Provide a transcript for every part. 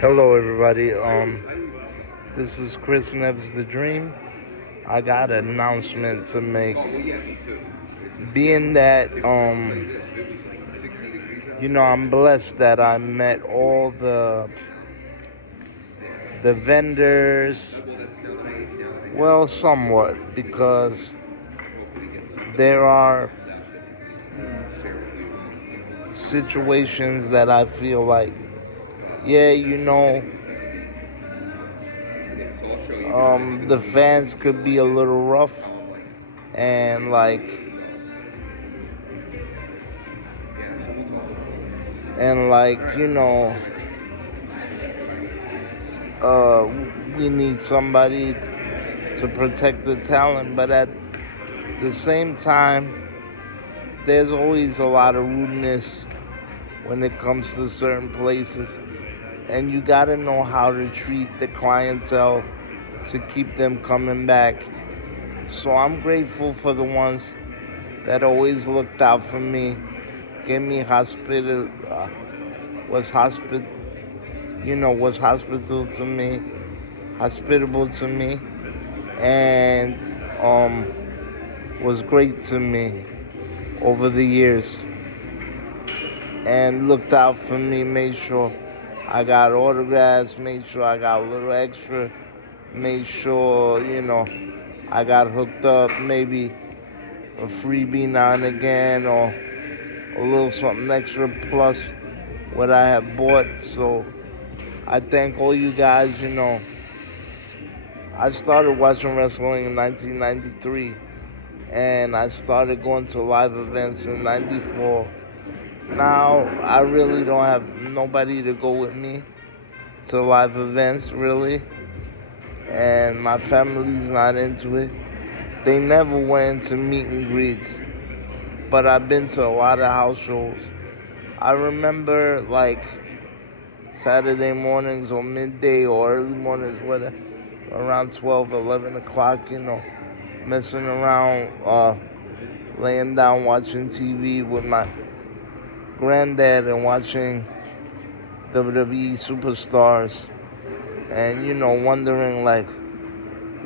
Hello, everybody. This is Chris Neves the Dream. I got an announcement to make. Being that, I'm blessed that I met all the vendors. Well, somewhat, because there are situations that I feel like, yeah, the fans could be a little rough, and we need somebody to protect the talent, but at the same time, there's always a lot of rudeness when it comes to certain places, and you gotta know how to treat the clientele to keep them coming back. So I'm grateful for the ones that always looked out for me, gave me was hospitable to me, and was great to me over the years, and looked out for me, made sure I got autographs, made sure I got a little extra, made sure, I got hooked up, maybe a freebie now and again, or a little something extra plus what I have bought. So I thank all you guys. I started watching wrestling in 1993, and I started going to live events in 94. Now I really don't have nobody to go with me to live events, really, and my family's not into it. They never went to meet and greets, but I've been to a lot of house shows. I remember Saturday mornings or midday or early mornings, whatever, around 12, 11 o'clock, messing around, laying down watching TV with my granddad and watching WWE superstars, and wondering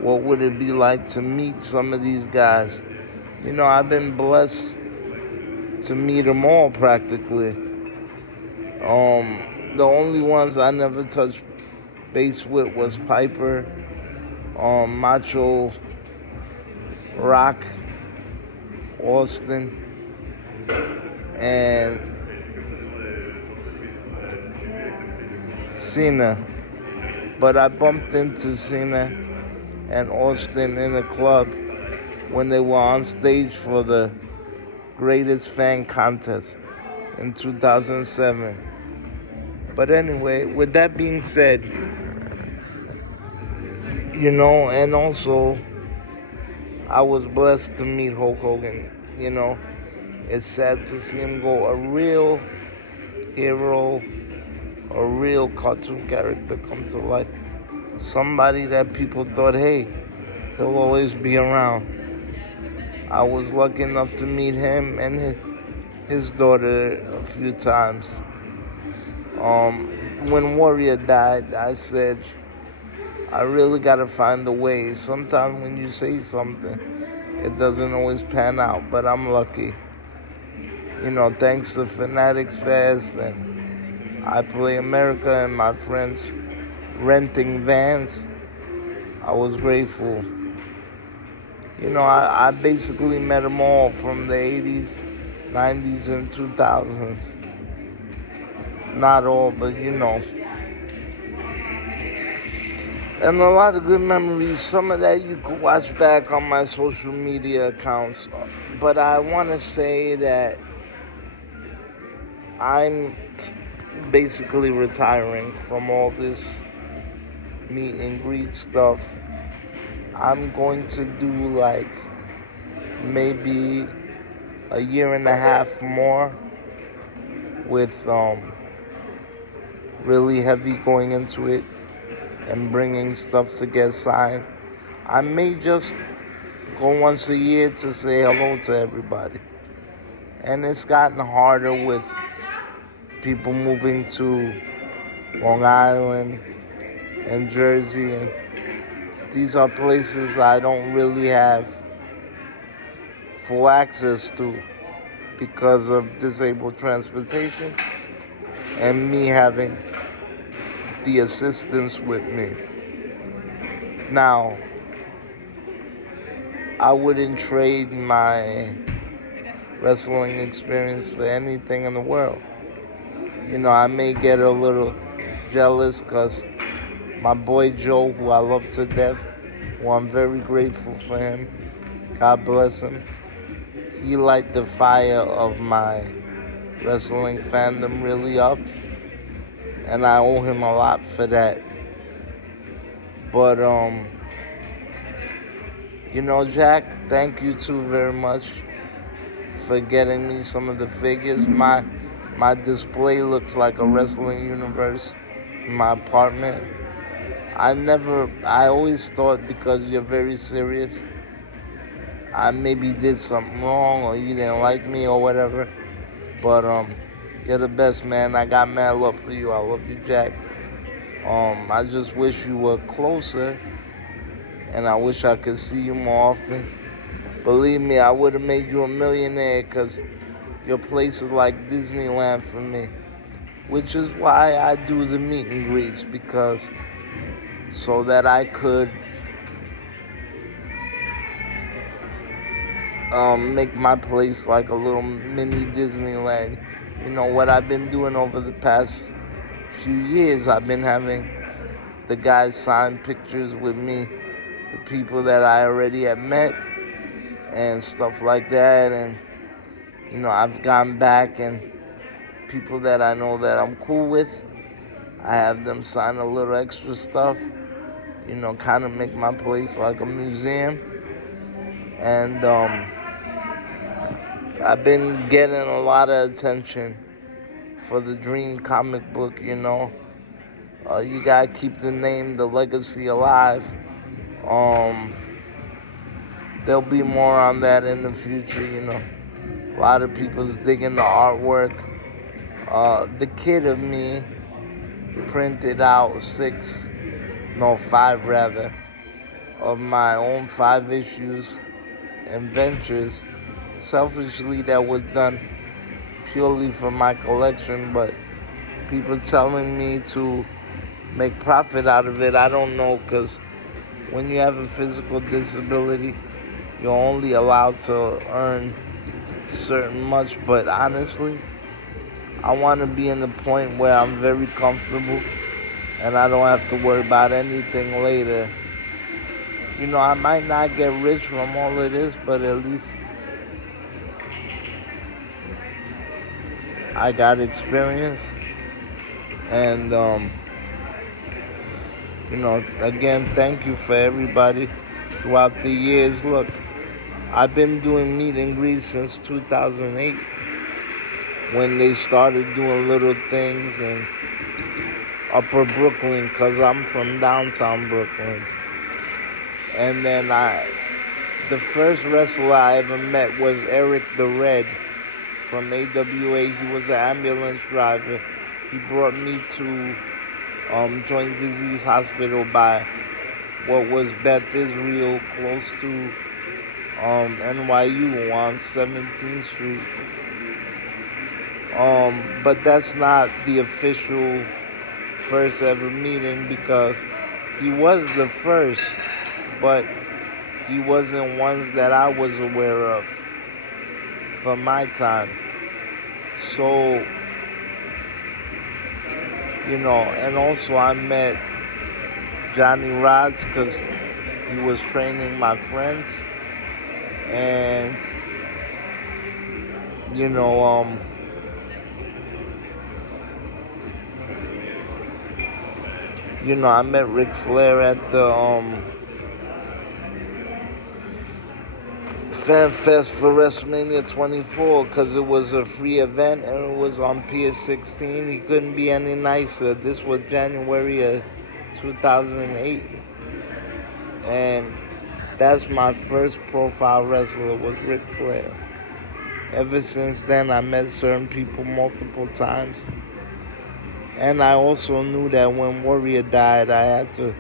what would it be like to meet some of these guys. I've been blessed to meet them all practically. The only ones I never touched base with was Piper, Macho, Rock, Austin, and Cena. But I bumped into Cena and Austin in a club when they were on stage for the Greatest Fan Contest in 2007. But anyway, with that being said, and also I was blessed to meet Hulk Hogan. It's sad to see him go. A real hero, a real cartoon character come to life. Somebody that people thought, hey, he'll always be around. I was lucky enough to meet him and his daughter a few times. When Warrior died, I said, I really gotta find a way. Sometimes when you say something, it doesn't always pan out, but I'm lucky. Thanks to Fanatics Fest and I Play America and my friends renting vans, I was grateful. I basically met them all from the 80s, 90s, and 2000s. Not all, but And a lot of good memories. Some of that you could watch back on my social media accounts. But I want to say that I'm basically retiring from all this meet and greet stuff. I'm going to do maybe a year and a half more with really heavy going into it and bringing stuff to get signed. I may just go once a year to say hello to everybody. And it's gotten harder with people moving to Long Island, and Jersey, and these are places I don't really have full access to because of disabled transportation and me having the assistance with me. Now, I wouldn't trade my wrestling experience for anything in the world. You know, I may get a little jealous because my boy Joe, who I love to death, who I'm very grateful for him, God bless him, he light the fire of my wrestling fandom really up, and I owe him a lot for that. But you know, Jack, thank you too very much for getting me some of the figures. My display looks like a wrestling universe in my apartment. I always thought because you're very serious, I maybe did something wrong or you didn't like me or whatever. But you're the best, man. I got mad love for you. I love you, Jack. I just wish you were closer, and I wish I could see you more often. Believe me, I would have made you a millionaire because your place is like Disneyland for me. Which is why I do the meet and greets, because so that I could make my place like a little mini Disneyland. You know what I've been doing over the past few years, I've been having the guys sign pictures with me, the people that I already have met and stuff like that. And you know, I've gone back and people that I know that I'm cool with, I have them sign a little extra stuff, you know, kind of make my place like a museum. And I've been getting a lot of attention for the Dream comic book, you know. You gotta keep the name, the legacy alive. There'll be more on that in the future, you know. A lot of people's digging the artwork. The kid of me printed out 5 rather, of my own 5 issues and ventures. Selfishly, that was done purely for my collection, but people telling me to make profit out of it, I don't know, because when you have a physical disability, you're only allowed to earn certain much. But honestly, I want to be in the point where I'm very comfortable and I don't have to worry about anything later. You know, I might not get rich from all of this, but at least I got experience. And you know, again, thank you for everybody throughout the years. Look, I've been doing meet and greets since 2008 when they started doing little things in Upper Brooklyn, because I'm from downtown Brooklyn. And then the first wrestler I ever met was Eric the Red from AWA. He was an ambulance driver. He brought me to Joint Disease Hospital by what was Beth Israel, close to NYU on 17th Street. But that's not the official first ever meeting, because he was the first, but he wasn't ones that I was aware of for my time. So, you know, and also I met Johnny Rods because he was training my friends. And, you know, I met Ric Flair at the Fan Fest for WrestleMania 24 because it was a free event and it was on Pier 16. He couldn't be any nicer. This was January of 2008. And that's my first profile wrestler, was Ric Flair. Ever since then, I met certain people multiple times. And I also knew that when Warrior died, I had to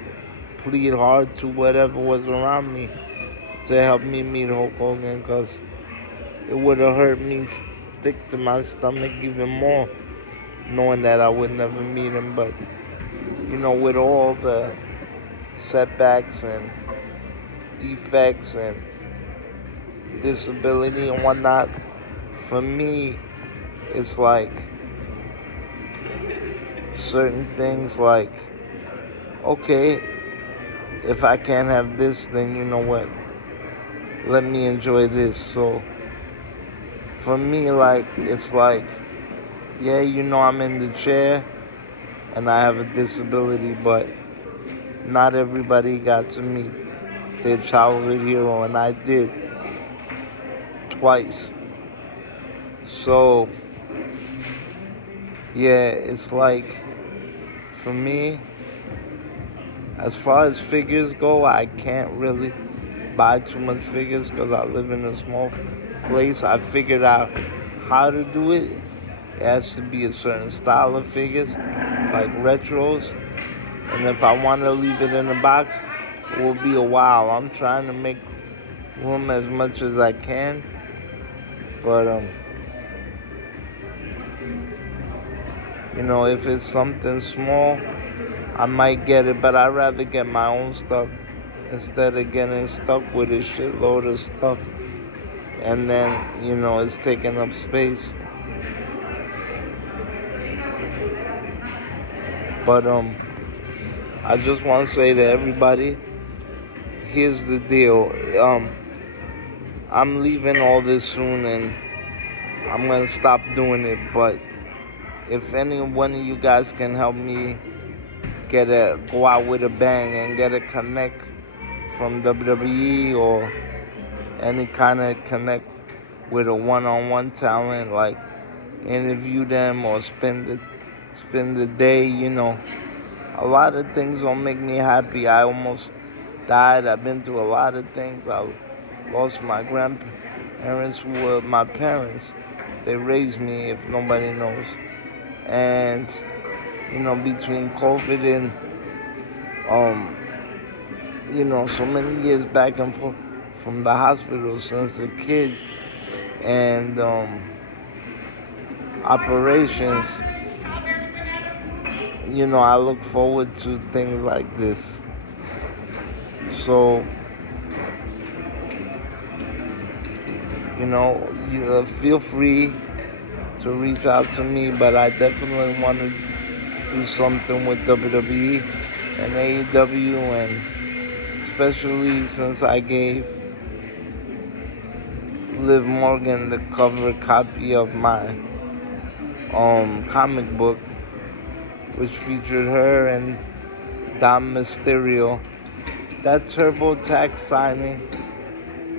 plead hard to whatever was around me to help me meet Hulk Hogan, because it would have hurt me stick to my stomach even more, knowing that I would never meet him. But, with all the setbacks and defects and disability and whatnot, for me, it's like certain things like, okay, if I can't have this, then you know what? Let me enjoy this. So for me, like, it's like, yeah, I'm in the chair and I have a disability, but not everybody got to meet their childhood hero, and I did twice. So yeah, it's like, for me, as far as figures go, I can't really buy too much figures because I live in a small place. I figured out how to do it. It has to be a certain style of figures, like retros. And if I want to leave it in a box, it will be a while. I'm trying to make room as much as I can. But, if it's something small, I might get it. But I'd rather get my own stuff instead of getting stuck with a shitload of stuff. And then, it's taking up space. But, I just want to say to everybody, here's the deal. I'm leaving all this soon and I'm going to stop doing it. But if any one of you guys can help me go out with a bang and get a connect from WWE or any kind of connect with a one-on-one talent, like interview them or spend the day, a lot of things don't make me happy. I almost died. I've been through a lot of things. I lost my grandparents who were my parents. They raised me, if nobody knows. And, between COVID and, so many years back and forth from the hospital since a kid, and operations, I look forward to things like this. So, you feel free to reach out to me, but I definitely want to do something with WWE and AEW, and especially since I gave Liv Morgan the cover copy of my comic book, which featured her and Dom Mysterio. That TurboTax signing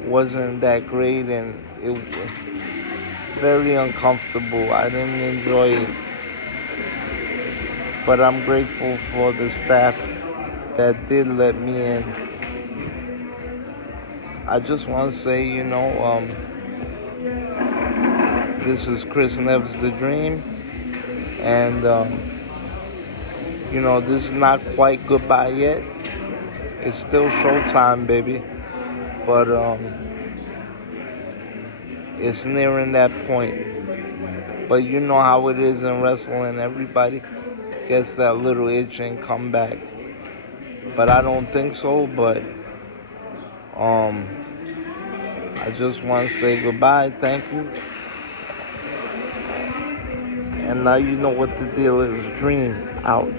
wasn't that great, and it was very uncomfortable. I didn't enjoy it. But I'm grateful for the staff that did let me in. I just want to say, this is Chris Neves the Dream. And, this is not quite goodbye yet. It's still showtime, baby. But it's nearing that point. But you know how it is in wrestling. Everybody gets that little itch and come back. But I don't think so. But I just want to say goodbye. Thank you. And now you know what the deal is. Dream out.